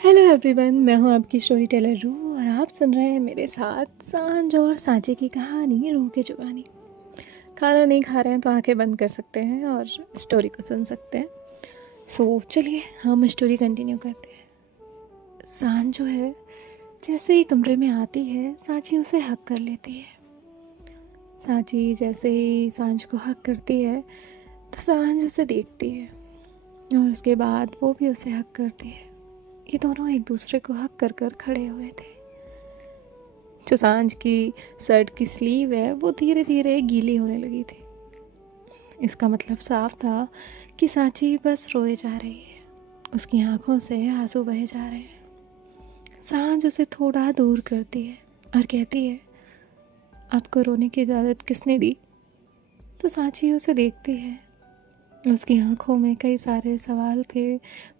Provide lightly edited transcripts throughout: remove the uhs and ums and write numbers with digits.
Hello everyone, मैं हूं आपकी स्टोरी टेलर रूह और आप सुन रहे हैं मेरे साथ सांझ और सांचे की कहानी रूह की जुबानी। खाना नहीं खा रहे हैं तो आंखें बंद कर सकते हैं और स्टोरी को सुन सकते हैं। सो चलिए हम स्टोरी कंटिन्यू करते हैं। सांझ जो है जैसे ही कमरे में आती है सांची उसे हक कर लेती है। सांची जैसे ही सांझ को हक करती है तो सांझ उसे देखती है और उसके बाद वो भी उसे हक करती है। ये दोनों एक दूसरे को हक कर कर खड़े हुए थे। जो सांझ की शर्ट की स्लीव है वो धीरे धीरे गीली होने लगी थी। इसका मतलब साफ था कि सांची बस रोए जा रही है। उसकी आंखों से आंसू बहे जा रहे हैं। सांझ उसे थोड़ा दूर करती है और कहती है, आपको रोने की इजाज़त किसने दी? तो सांची उसे देखती है। उसकी आंखों में कई सारे सवाल थे,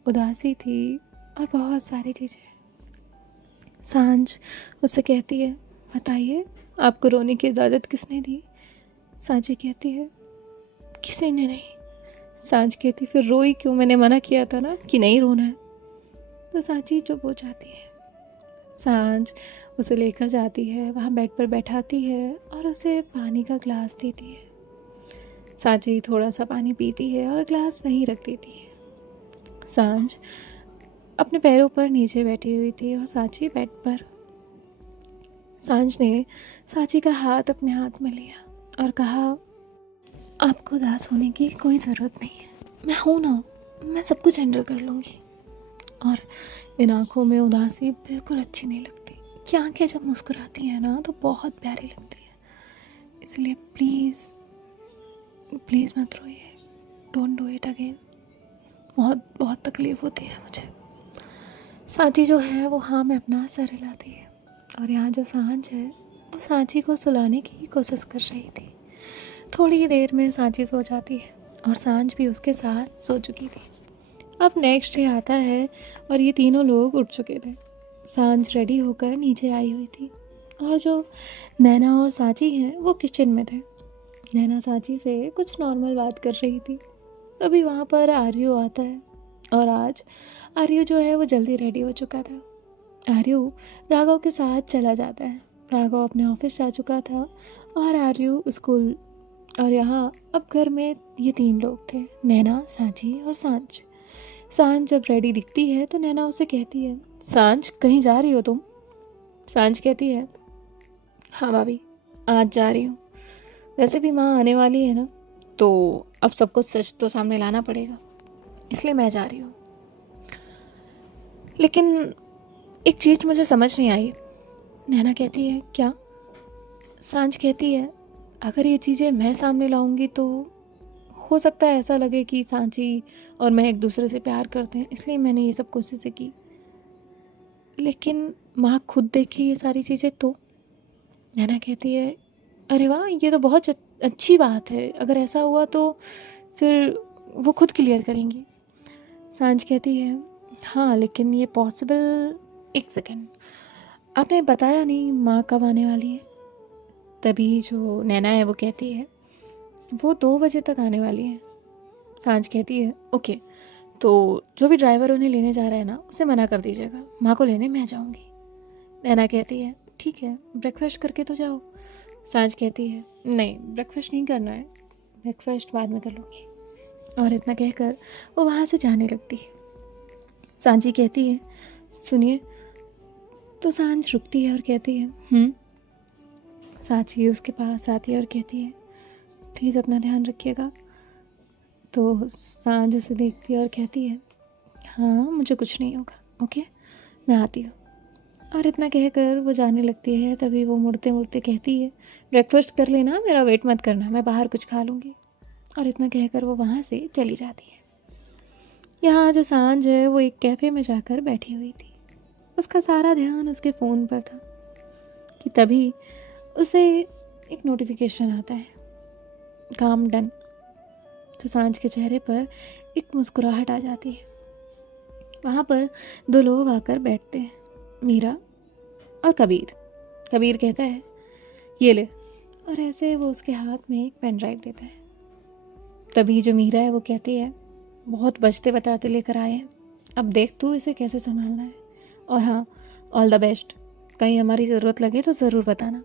उदासी थी और बहुत सारी चीज़ें। सांझ उससे कहती है, बताइए आपको रोने की इजाज़त किसने दी? सांची कहती है, किसी ने नहीं। सांझ कहती, फिर रोई क्यों? मैंने मना किया था ना कि नहीं रोना है। तो सांची चुप हो जाती है। सांझ उसे लेकर जाती है, वहाँ बेड पर बैठाती है और उसे पानी का ग्लास देती है। सांची थोड़ा सा पानी पीती है और ग्लास वहीं रख देती है। सांझ अपने पैरों पर नीचे बैठी हुई थी और सांची बेड पर। सांझ ने सांची का हाथ अपने हाथ में लिया और कहा, आपको उदास होने की कोई ज़रूरत नहीं है, मैं हूँ ना, मैं सब कुछ हैंडल कर लूँगी। और इन आँखों में उदासी बिल्कुल अच्छी नहीं लगती। कि आँखें जब मुस्कुराती हैं ना तो बहुत प्यारी लगती है। इसलिए प्लीज़ प्लीज़ मत रोइए, डोंट डू इट अगेन। बहुत बहुत तकलीफ़ होती है मुझे। सांची जो है वो हाँ में अपना सर हिलाती है और यहाँ जो सांझ है वो सांची को सुलाने की कोशिश कर रही थी। थोड़ी ही देर में सांची सो जाती है और सांझ भी उसके साथ सो चुकी थी। अब नेक्स्ट डे आता है और ये तीनों लोग उठ चुके थे। सांझ रेडी होकर नीचे आई हुई थी और जो नैना और सांची हैं वो किचन में थे। नैना सांची से कुछ नॉर्मल बात कर रही थी। तभी वहाँ पर आर्यू आता है और आज आर्यू जो है वो जल्दी रेडी हो चुका था। आर्यू राघव के साथ चला जाता है। राघव अपने ऑफिस जा चुका था और आर्यू स्कूल। और यहाँ अब घर में ये तीन लोग थे, नैना, सांची और सांझ। सांझ जब रेडी दिखती है तो नैना उसे कहती है, सांझ कहीं जा रही हो तुम? सांझ कहती है, हाँ भाभी, आज जा रही हूँ। वैसे भी माँ आने वाली है ना, तो अब सब कुछ सच तो सामने लाना पड़ेगा, इसलिए मैं जा रही हूँ। लेकिन एक चीज़ मुझे समझ नहीं आई। नैना कहती है, क्या? सांझ कहती है, अगर ये चीज़ें मैं सामने लाऊंगी तो हो सकता है ऐसा लगे कि सांची और मैं एक दूसरे से प्यार करते हैं, इसलिए मैंने ये सब कोशिशें की। लेकिन माँ खुद देखी ये सारी चीज़ें तो? नैना कहती है, अरे वाह, ये तो बहुत अच्छी बात है। अगर ऐसा हुआ तो फिर वो खुद क्लियर करेंगी। सांझ कहती है, हाँ लेकिन ये पॉसिबल। एक सेकेंड, आपने बताया नहीं माँ कब आने वाली है? तभी जो नैना है वो कहती है, वो 2 बजे तक आने वाली है। सांझ कहती है, ओके, तो जो भी ड्राइवर उन्हें लेने जा रहा है ना उसे मना कर दीजिएगा, माँ को लेने मैं जाऊँगी। नैना कहती है, ठीक है, ब्रेकफास्ट करके तो जाओ। सांझ कहती है, नहीं ब्रेकफास्ट नहीं करना है, ब्रेकफास्ट बाद में कर लूँगी। और इतना कहकर वो वहाँ से जाने लगती है। सांझी कहती है, सुनिए। तो सांझ रुकती है और कहती है। सांची उसके पास आती है और कहती है, प्लीज़ अपना ध्यान रखिएगा। तो सांझ उसे देखती है और कहती है, हाँ मुझे कुछ नहीं होगा, ओके, मैं आती हूँ। और इतना कहकर वो जाने लगती है। तभी वो मुड़ते मुड़ते कहती है, ब्रेकफास्ट कर लेना, मेरा वेट मत करना, मैं बाहर कुछ खा लूँगी। और इतना कहकर वो वहाँ से चली जाती है। यहाँ जो सांझ है वो एक कैफ़े में जाकर बैठी हुई थी। उसका सारा ध्यान उसके फ़ोन पर था कि तभी उसे एक नोटिफिकेशन आता है, काम डन। तो सांझ के चेहरे पर एक मुस्कुराहट आ जाती है। वहाँ पर 2 लोग आकर बैठते हैं, मीरा और कबीर। कबीर कहता है, ये ले। और ऐसे वो उसके हाथ में एक पेन ड्राइव देता है। तभी जो मीरा है वो कहती है, बहुत बचते बचाते लेकर आए हैं, अब देख तू इसे कैसे संभालना है। और हाँ, ऑल द बेस्ट, कहीं हमारी ज़रूरत लगे तो ज़रूर बताना।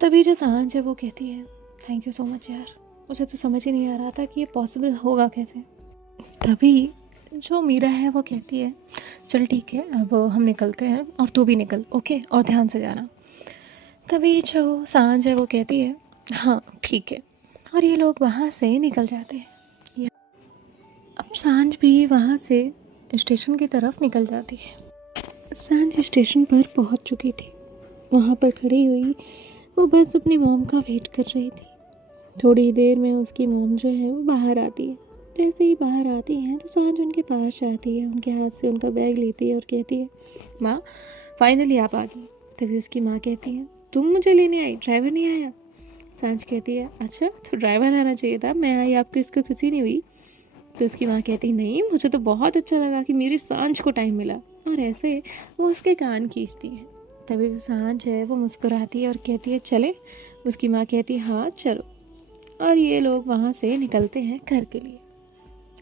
तभी जो सांझ है वो कहती है, थैंक यू सो मच यार, मुझे तो समझ ही नहीं आ रहा था कि ये पॉसिबल होगा कैसे। तभी जो मीरा है वो कहती है, चल ठीक है, अब हम निकलते हैं और तू भी निकल, ओके, और ध्यान से जाना। तभी जो सांझ है वो कहती है, हाँ ठीक है, और ये लोग वहाँ से निकल जाते हैं। अब सांझ भी वहाँ से स्टेशन की तरफ निकल जाती है। सांझ स्टेशन पर पहुँच चुकी थी। वहाँ पर खड़ी हुई वो बस अपनी मॉम का वेट कर रही थी। थोड़ी देर में उसकी मॉम जो है वो बाहर आती है। जैसे ही बाहर आती हैं तो सांझ उनके पास आती है, उनके हाथ से उनका बैग लेती है और कहती है, माँ फाइनली आप आ गई। तभी उसकी माँ कहती है, तुम मुझे लेने आई, ड्राइवर नहीं आया? सांझ कहती है, अच्छा तो ड्राइवर आना चाहिए था, मैं आई, आपको इसको खुशी नहीं हुई? तो उसकी माँ कहती, नहीं मुझे तो बहुत अच्छा लगा कि मेरी सांझ को टाइम मिला। और ऐसे वो उसके कान खींचती है। तभी जो सांझ है वो मुस्कुराती है और कहती है, चले? उसकी माँ कहती है, हाँ चलो। और ये लोग वहाँ से निकलते हैं घर के लिए।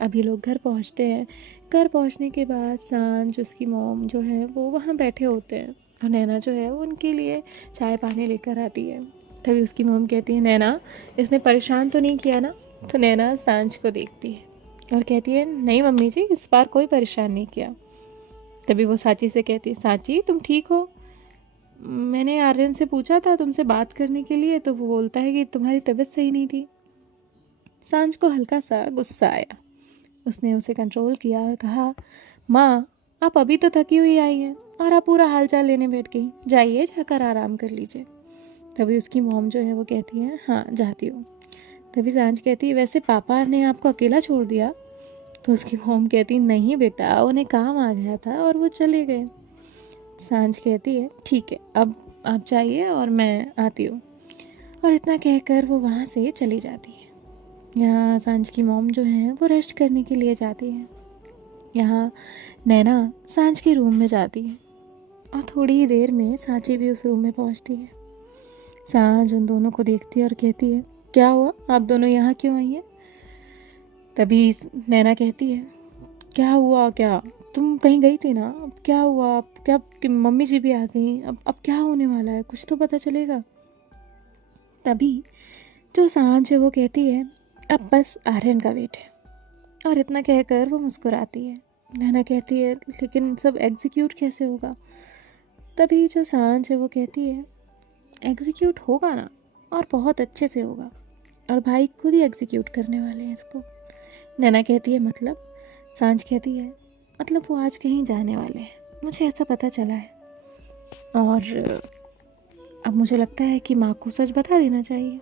अब ये लोग घर पहुँचते हैं। घर पहुँचने के बाद सांझ, उसकी मॉम जो है वो वहाँ बैठे होते हैं और नैना जो है वो उनके लिए चाय पानी लेकर आती है। तभी उसकी मॉम कहती है, नैना इसने परेशान तो नहीं किया ना? तो नैना सांझ को देखती है और कहती है, नहीं मम्मी जी, इस बार कोई परेशान नहीं किया। तभी वो साची से कहती है, साची तुम ठीक हो? मैंने आर्यन से पूछा था तुमसे बात करने के लिए, तो वो बोलता है कि तुम्हारी तबीयत सही नहीं थी। सांझ को हल्का सा गुस्सा आया। उसने उसे कंट्रोल किया और कहा, माँ आप अभी तो थकी हुई आई हैं और आप पूरा हालचाल लेने बैठ गई, जाइए जाकर आराम कर लीजिए। तभी उसकी मॉम जो है वो कहती है, हाँ जाती हूँ। तभी सांझ कहती है, वैसे पापा ने आपको अकेला छोड़ दिया? तो उसकी मॉम कहती, नहीं बेटा, उन्हें काम आ गया था और वो चले गए। सांझ कहती है, ठीक है, अब आप जाइए और मैं आती हूँ। और इतना कहकर वो वहाँ से चली जाती है। यहाँ सांझ की मॉम जो है वो रेस्ट करने के लिए जाती है। यहाँ नैना सांझ के रूम में जाती है और थोड़ी ही देर में सांची भी उस रूम में पहुँचती है। सांझ उन दोनों को देखती है और कहती है, क्या हुआ, आप दोनों यहाँ क्यों आई हैं? तभी नैना कहती है, क्या हुआ, क्या तुम कहीं गई थी ना, अब क्या हुआ, अब क्या कि मम्मी जी भी आ गई, अब क्या होने वाला है, कुछ तो पता चलेगा। तभी जो सांझ है वो कहती है, अब बस आर्यन का वेट है। और इतना कहकर वो मुस्कुराती है। नैना कहती है, लेकिन सब एग्जीक्यूट कैसे होगा? तभी जो सांझ है वो कहती है, एग्जीक्यूट होगा ना, और बहुत अच्छे से होगा, और भाई खुद ही एग्जीक्यूट करने वाले हैं इसको। नैना कहती है, मतलब? सांझ कहती है, मतलब वो आज कहीं जाने वाले हैं, मुझे ऐसा पता चला है, और अब मुझे लगता है कि माँ को सच बता देना चाहिए।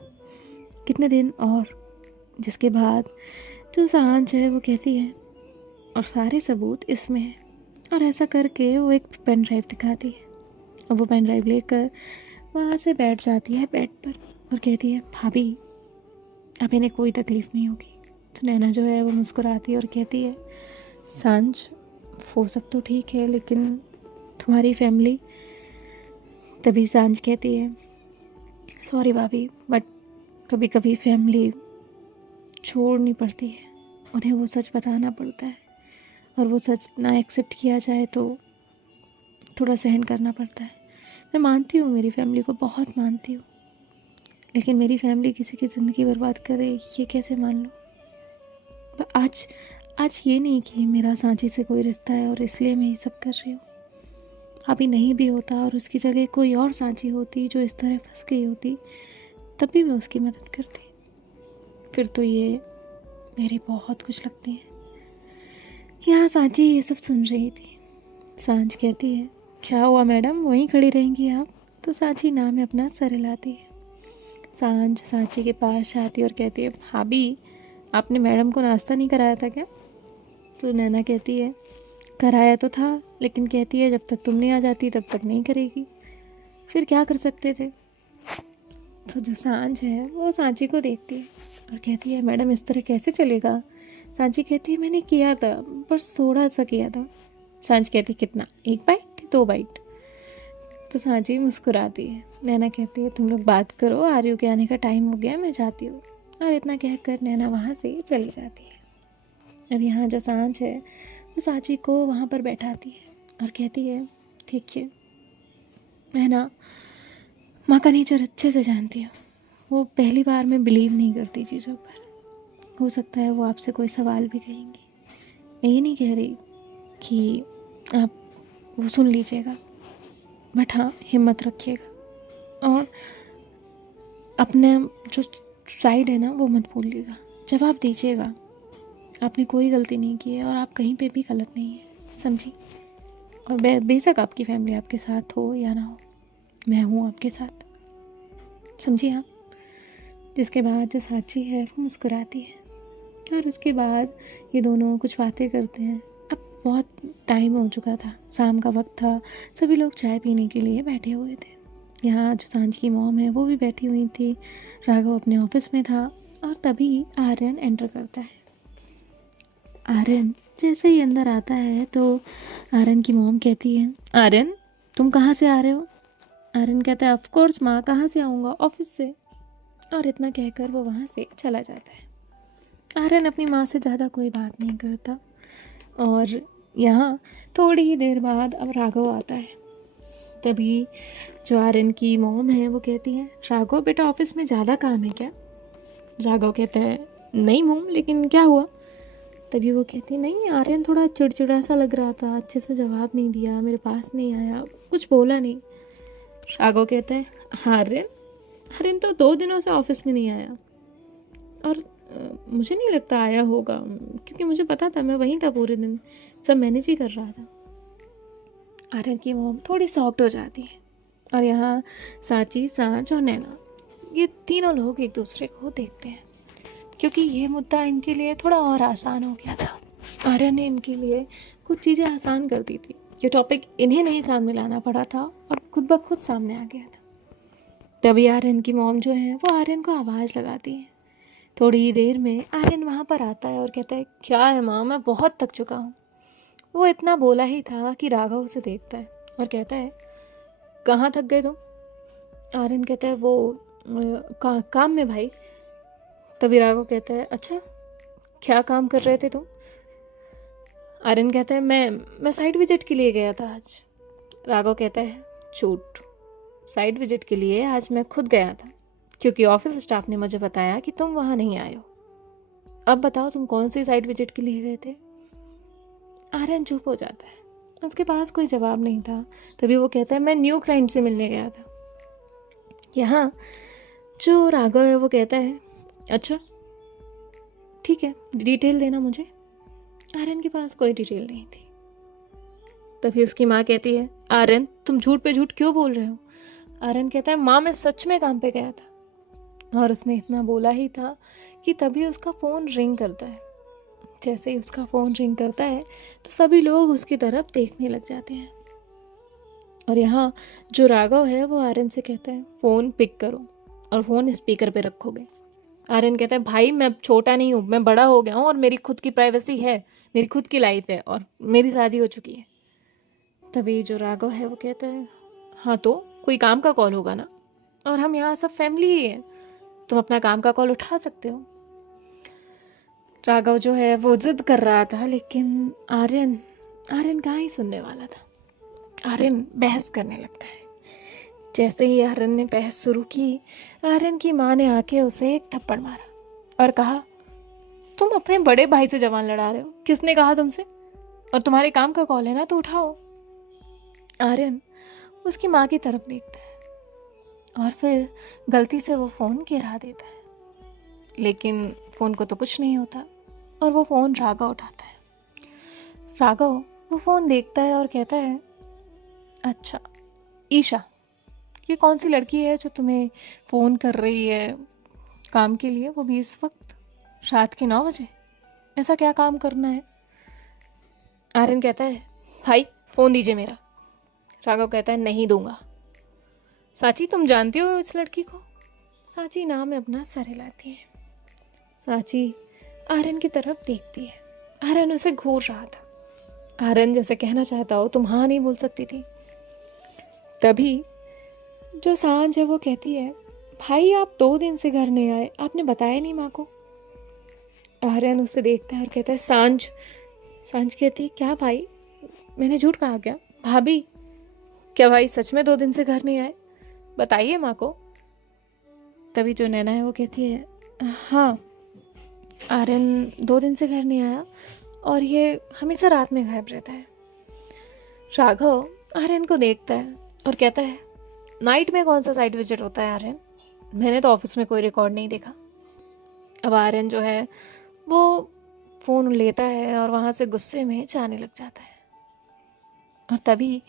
कितने दिन और? जिसके बाद जो सांझ है वो कहती है, और सारे सबूत इसमें हैं। और ऐसा करके वो एक पेन ड्राइव दिखाती है और वो पेन ड्राइव लेकर वहाँ से बैठ जाती है बेड पर और कहती है, भाभी अब इन्हें कोई तकलीफ़ नहीं होगी। तो नैना जो है वो मुस्कुराती है और कहती है, सांझ वो सब तो ठीक है, लेकिन तुम्हारी फैमिली? तभी सांझ कहती है, सॉरी भाभी, बट कभी कभी फैमिली छोड़नी पड़ती है, उन्हें वो सच बताना पड़ता है, और वो सच ना एक्सेप्ट किया जाए तो थोड़ा सहन करना पड़ता है। मैं मानती हूँ, मेरी फैमिली को बहुत मानती हूँ, लेकिन मेरी फैमिली किसी की ज़िंदगी बर्बाद करे ये कैसे मान लो? पर आज ये नहीं कि मेरा सांची से कोई रिश्ता है और इसलिए मैं ये सब कर रही हूँ। अभी नहीं भी होता और उसकी जगह कोई और सांची होती जो इस तरह फंस गई होती, तब भी मैं उसकी मदद करती। फिर तो ये मेरी बहुत कुछ लगती है। यहाँ सांची ये सब सुन रही थी। सांझ कहती है, क्या हुआ मैडम, वहीं खड़ी रहेंगी आप? तो सांची ना में अपना सर हिलाती है। सांझ सांची के पास आती और कहती है, भाभी आपने मैडम को नाश्ता नहीं कराया था क्या? तो नैना कहती है, कराया तो था, लेकिन कहती है जब तक तुम नहीं आ जाती तब तक नहीं करेगी। फिर क्या कर सकते थे? तो जो सांझ है वो सांची को देखती है और कहती है, मैडम इस तरह कैसे चलेगा? सांची कहती है, मैंने किया था, बस थोड़ा सा किया था। सांझ कहती, कितना, 1 बाइट 2 बाइट? तो सांची मुस्कुराती है। नैना कहती है, तुम लोग बात करो, आर्यू के आने का टाइम हो गया, मैं जाती हूँ। और इतना कहकर नैना वहाँ से चली जाती है। अब यहाँ जो सांझ है वो सांची को वहाँ पर बैठाती है और कहती है देखिए, मैं ना माँ का नेचर अच्छे से जानती हूँ। वो पहली बार में बिलीव नहीं करती चीज़ों पर। हो सकता है वो आपसे कोई सवाल भी कहेंगी। मैं ये नहीं कह रही कि आप वो सुन लीजिएगा, बट हाँ, हिम्मत रखिएगा और अपने जो साइड है ना वो मत भूलिएगा। जवाब दीजिएगा। आपने कोई गलती नहीं की है और आप कहीं पे भी गलत नहीं है, समझी? और बेशक आपकी फैमिली आपके साथ हो या ना हो, मैं हूँ आपके साथ, समझिए आप? जिसके बाद जो साची है वो मुस्कुराती है और उसके बाद ये दोनों कुछ बातें करते हैं। अब बहुत टाइम हो चुका था, शाम का वक्त था, सभी लोग चाय पीने के लिए बैठे हुए थे। यहाँ जो सांझ की मॉम है वो भी बैठी हुई थी। राघव अपने ऑफिस में था और तभी आर्यन एंटर करता है। आर्यन जैसे ही अंदर आता है तो आर्यन की मॉम कहती है, आर्यन तुम कहाँ से आ रहे हो? आर्यन कहता है, ऑफ कोर्स माँ, कहाँ से आऊँगा, ऑफिस से। और इतना कहकर वो वहाँ से चला जाता है। आर्यन अपनी माँ से ज़्यादा कोई बात नहीं करता। और यहाँ थोड़ी ही देर बाद अब राघव आता है। तभी जो आर्यन की मॉम है वो कहती है, राघव बेटा ऑफिस में ज़्यादा काम है क्या? राघव कहता है, नहीं मॉम, लेकिन क्या हुआ? तभी वो कहती, नहीं आर्यन थोड़ा चिड़चिड़ा सा लग रहा था, अच्छे से जवाब नहीं दिया, मेरे पास नहीं आया, कुछ बोला नहीं। राघव कहता है, आर्यन आर्यन तो 2 दिनों से ऑफिस में नहीं आया और मुझे नहीं लगता आया होगा, क्योंकि मुझे पता था, मैं वहीं था पूरे दिन, सब मैनेज ही कर रहा था। आर्यन की मॉम थोड़ी सॉफ्ट हो जाती है और यहाँ साची, सांझ और नैना, ये तीनों लोग एक दूसरे को देखते हैं क्योंकि ये मुद्दा इनके लिए थोड़ा और आसान हो गया था। आर्यन ने इनके लिए कुछ चीज़ें आसान कर दी थी। ये टॉपिक इन्हें नहीं सामने लाना पड़ा था और खुद ब खुद सामने आ गया था। तभी आर्यन की मॉम जो है वो आर्यन को आवाज़ लगाती है। थोड़ी ही देर में आर्यन वहाँ पर आता है और कहता है, क्या है माँ, मैं बहुत थक चुका हूँ। वो इतना बोला ही था कि राघव उसे देखता है और कहता है, कहाँ थक गए तुम? आर्यन कहता है, वो काम में भाई। तभी राघव कहता है, अच्छा क्या काम कर रहे थे तुम? आर्यन कहता है, मैं साइट विजिट के लिए गया था आज। राघव कहता है, झूठ, साइट विजिट के लिए आज मैं खुद गया था क्योंकि ऑफिस स्टाफ ने मुझे बताया कि तुम वहाँ नहीं आए हो। अब बताओ तुम कौन सी साइट विजिट के लिए गए थे? आर्यन चुप हो जाता है, उसके पास कोई जवाब नहीं था। तभी वो कहता है, मैं न्यू क्लाइंट से मिलने गया था। यहाँ जो राघव है वो कहता है, अच्छा ठीक है, डिटेल देना मुझे। आर्यन के पास कोई डिटेल नहीं थी। तभी उसकी माँ कहती है, आर्यन तुम झूठ पे झूठ क्यों बोल रहे हो? आर्यन कहता है, माँ मैं सच में काम पे गया था। और उसने इतना बोला ही था कि तभी उसका फ़ोन रिंग करता है। जैसे ही उसका फ़ोन रिंग करता है तो सभी लोग उसकी तरफ देखने लग जाते हैं। और यहाँ जो राघव है वो आर्यन से कहता है, फ़ोन पिक करो और फ़ोन स्पीकर पे रखोगे। आर्यन कहता है, भाई मैं छोटा नहीं हूँ, मैं बड़ा हो गया हूँ और मेरी खुद की प्राइवेसी है, मेरी खुद की लाइफ है और मेरी शादी हो चुकी है। तभी जो राघव है वो कहता है, हाँ तो कोई काम का कॉल होगा ना, और हम यहाँ सब फैमिली ही है, तुम अपना काम का कॉल उठा सकते हो। राघव जो है वो जिद कर रहा था, लेकिन आर्यन कहाँ ही सुनने वाला था। आर्यन बहस करने लगता है। जैसे ही आर्यन ने बहस शुरू की, आर्यन की माँ ने आके उसे एक थप्पड़ मारा और कहा, तुम अपने बड़े भाई से जवान लड़ा रहे हो, किसने कहा तुमसे? और तुम्हारे काम का कॉल है ना तो उठाओ। आर्यन उसकी माँ की तरफ देखता है और फिर गलती से वो फ़ोन गिरा देता है, लेकिन फ़ोन को तो कुछ नहीं होता और वो फ़ोन राघव उठाता है। राघव वो फ़ोन देखता है और कहता है, अच्छा ईशा, ये कौन सी लड़की है जो तुम्हें फ़ोन कर रही है काम के लिए, वो भी इस वक्त रात के 9 बजे? ऐसा क्या काम करना है? आर्यन कहता है, भाई फ़ोन दीजिए मेरा। राघव कहता है, नहीं दूंगा। साची तुम जानती हो इस लड़की को? साची नाम अपना सर हिलाती है। साची आर्यन की तरफ देखती है। आर्यन उसे घूर रहा था। आर्यन जैसे कहना चाहता हो तुम हाँ नहीं बोल सकती थी। तभी जो सांझ है वो कहती है, भाई आप 2 दिन से घर नहीं आए, आपने बताया नहीं माँ को। आर्यन उसे देखता है और कहता है, सांझ कहती है, क्या भाई, मैंने झूठ कहा क्या? भाभी, क्या भाई सच में 2 दिन से घर नहीं आए? बताइए माँ को। तभी जो नैना है वो कहती है, हाँ, आर्यन 2 दिन से घर नहीं आया और ये हमेशा रात में गायब रहता है। राघव आर्यन को देखता है और कहता है, नाइट में कौन सा साइट विजिट होता है आर्यन? मैंने तो ऑफिस में कोई रिकॉर्ड नहीं देखा। अब आर्यन जो है वो फ़ोन लेता है और वहाँ से गुस्से में जाने लग जाता है। और तभी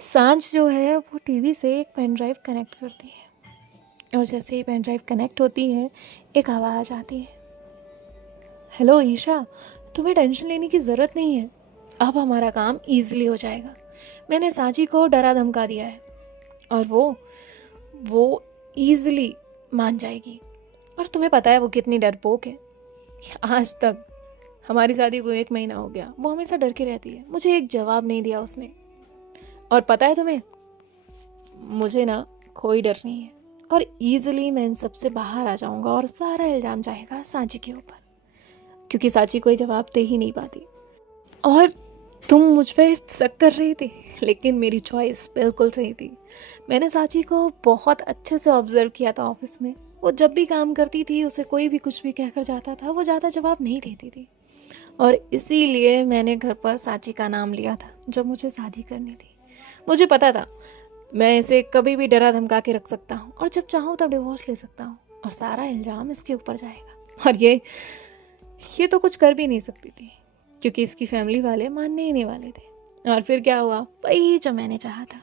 सांझ जो है वो टीवी से एक पेन ड्राइव कनेक्ट करती है और जैसे ही पेन ड्राइव कनेक्ट होती है एक आवाज़ आती है, हेलो ईशा, तुम्हें टेंशन लेने की ज़रूरत नहीं है, अब हमारा काम ईजिली हो जाएगा। मैंने सांची को डरा धमका दिया है और वो ईजिली मान जाएगी। और तुम्हें पता है वो कितनी डरपोक है। आज तक हमारी शादी को 1 महीना हो गया, वो हमेशा डर के रहती है। मुझे एक जवाब नहीं दिया उसने। और पता है तुम्हें, मुझे ना कोई डर नहीं है और ईजिली मैं इन सब से बाहर आ जाऊंगा और सारा इल्ज़ाम जाएगा सांची के ऊपर, क्योंकि सांची कोई जवाब दे ही नहीं पाती। और तुम मुझ पर शक कर रही थी, लेकिन मेरी चॉइस बिल्कुल सही थी। मैंने सांची को बहुत अच्छे से ऑब्जर्व किया था ऑफिस में। वो जब भी काम करती थी उसे कोई भी कुछ भी कहकर जाता था, वो ज़्यादा जवाब नहीं देती थी। और इसीलिए मैंने घर पर सांची का नाम लिया था जब मुझे शादी करनी थी। मुझे पता था मैं इसे कभी भी डरा धमका के रख सकता हूँ और जब चाहूँ तब डिवोर्स ले सकता हूँ और सारा इल्ज़ाम इसके ऊपर जाएगा। और ये तो कुछ कर भी नहीं सकती थी क्योंकि इसकी फैमिली वाले मानने ही नहीं वाले थे। और फिर क्या हुआ, वही जो मैंने चाहा था,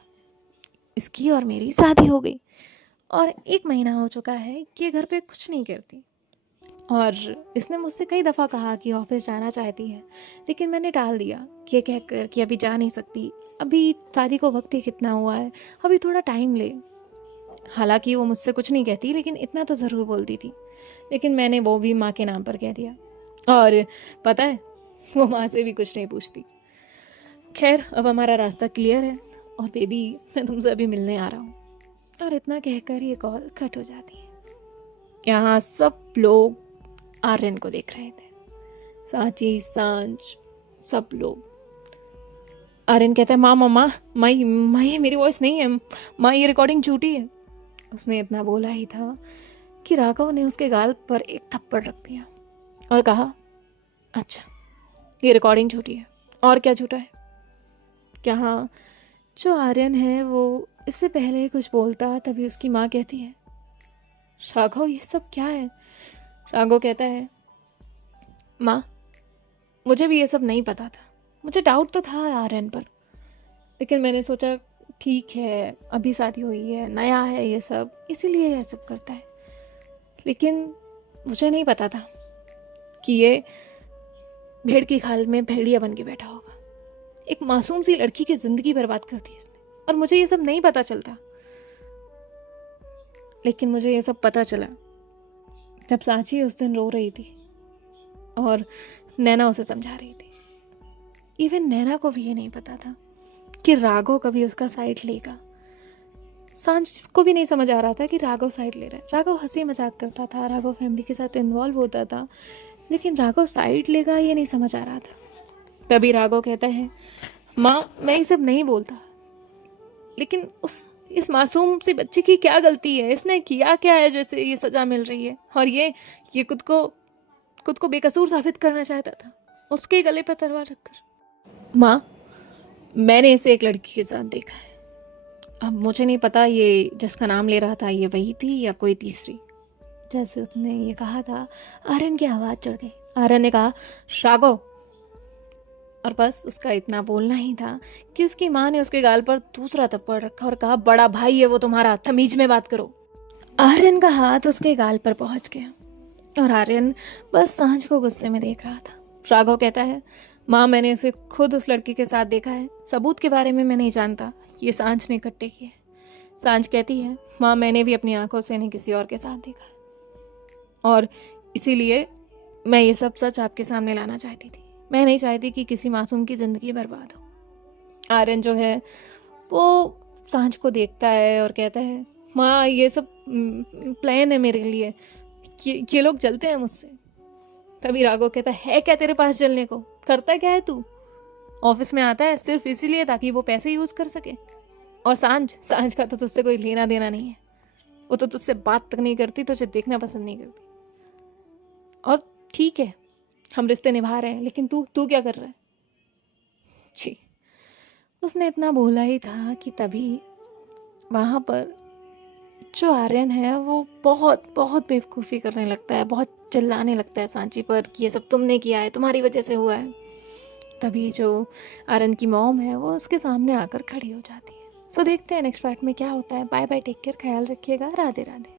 इसकी और मेरी शादी हो गई। और 1 महीना हो चुका है कि ये घर पे कुछ नहीं करती। और इसने मुझसे कई दफ़ा कहा कि ऑफिस जाना चाहती है, लेकिन मैंने टाल दिया कि ये कहकर कि अभी जा नहीं सकती, अभी शादी को वक्त ही कितना हुआ है, अभी थोड़ा टाइम ले। हालांकि वो मुझसे कुछ नहीं कहती, लेकिन इतना तो ज़रूर बोलती थी। लेकिन मैंने वो भी माँ के नाम पर कह दिया। और पता है, वो माँ से भी कुछ नहीं पूछती। खैर, अब हमारा रास्ता क्लियर है और बेबी, मैं तुमसे अभी मिलने आ रहा हूँ। और इतना कहकर ये कॉल कट हो जाती है। यहाँ सब लोग आर्यन को देख रहे थे, सांची, सांझ, सब लोग। आर्यन कहता है, माँ माँ माँ माँ माँ, ये मेरी वॉइस नहीं है माँ, ये रिकॉर्डिंग झूठी है। उसने इतना बोला ही था कि राघव ने उसके गाल पर एक थप्पड़ रख दिया और कहा, अच्छा, ये रिकॉर्डिंग झूठी है, और क्या झूठा है? यहाँ जो आर्यन है वो इससे पहले कुछ बोलता तभी उसकी माँ कहती है, राघव ये सब क्या है? राघव कहता है, माँ, मुझे भी ये सब नहीं पता था, मुझे डाउट तो था आर्यन पर, लेकिन मैंने सोचा ठीक है, अभी शादी हुई है, नया है ये सब, इसीलिए ये सब करता है। लेकिन मुझे नहीं पता था कि ये भेड़ की खाल में भेड़िया बन के बैठा होगा। एक मासूम सी लड़की की जिंदगी बर्बाद कर दी इसने, और मुझे ये सब नहीं पता चलता। लेकिन मुझे ये सब पता चला जब सांची उस दिन रो रही थी और नैना उसे समझा रही थी। इवन नैना को भी ये नहीं पता था कि राघव कभी उसका साइड लेगा। सांझ को भी नहीं समझ आ रहा था कि राघव साइड ले रहा है। राघव हंसी मजाक करता था, राघव फैमिली के साथ इन्वॉल्व होता था, लेकिन राघव साइड लेगा ये नहीं समझ आ रहा था। तभी राघव कहता है, माँ, मैं ये सब नहीं बोलता, लेकिन इस मासूम सी बच्ची की क्या गलती है? इसने किया क्या है जैसे ये सजा मिल रही है? और ये खुद को बेकसूर साबित करना चाहता था, उसके गले पर तलवार रखकर। माँ, मैंने इसे एक लड़की के साथ देखा है। अब मुझे नहीं पता ये जिसका नाम ले रहा था ये वही थी या कोई तीसरी। जैसे उसने ये कहा था, आर्यन की आवाज़ चढ़ गई। आर्यन ने कहा, राघव। और बस उसका इतना बोलना ही था कि उसकी माँ ने उसके गाल पर दूसरा थप्पड़ रखा और कहा, बड़ा भाई है वो तुम्हारा, तमीज में बात करो। आर्यन का हाथ उसके गाल पर पहुंच गया और आर्यन बस सांझ को गुस्से में देख रहा था। राघव कहता है, माँ, मैंने इसे खुद उस लड़की के साथ देखा है, सबूत के बारे में मैं नहीं जानता, ये सांझ ने इकट्ठे किए। सांझ कहती है, माँ, मैंने भी अपनी आंखों से इन्हें किसी और के साथ देखा है और इसीलिए मैं ये सब सच आपके सामने लाना चाहती थी। मैं नहीं चाहती कि किसी मासूम की ज़िंदगी बर्बाद हो। आर्यन जो है वो सांझ को देखता है और कहता है, माँ, ये सब प्लान है मेरे लिए, ये लोग जलते हैं मुझसे। तभी राघव कहता है क्या तेरे पास जलने को? करता क्या है तू? ऑफिस में आता है सिर्फ इसीलिए ताकि वो पैसे यूज़ कर सके। और सांझ सांझ का तो तुझसे कोई लेना देना नहीं है। वो तो तुझसे बात तक नहीं करती, तुझे देखना पसंद नहीं करती। और ठीक है, हम रिश्ते निभा रहे हैं, लेकिन तू तू क्या कर रहा है? छी। उसने इतना बोला ही था कि तभी वहाँ पर जो आर्यन है वो बहुत बहुत बेवकूफ़ी करने लगता है, बहुत चिल्लाने लगता है सांची पर कि ये सब तुमने किया है, तुम्हारी वजह से हुआ है। तभी जो आर्यन की मॉम है वो उसके सामने आकर खड़ी हो जाती है। सो देखते हैं नेक्स्ट पार्ट में क्या होता है। बाय बाय, टेक केयर, ख्याल रखिएगा, राधे राधे।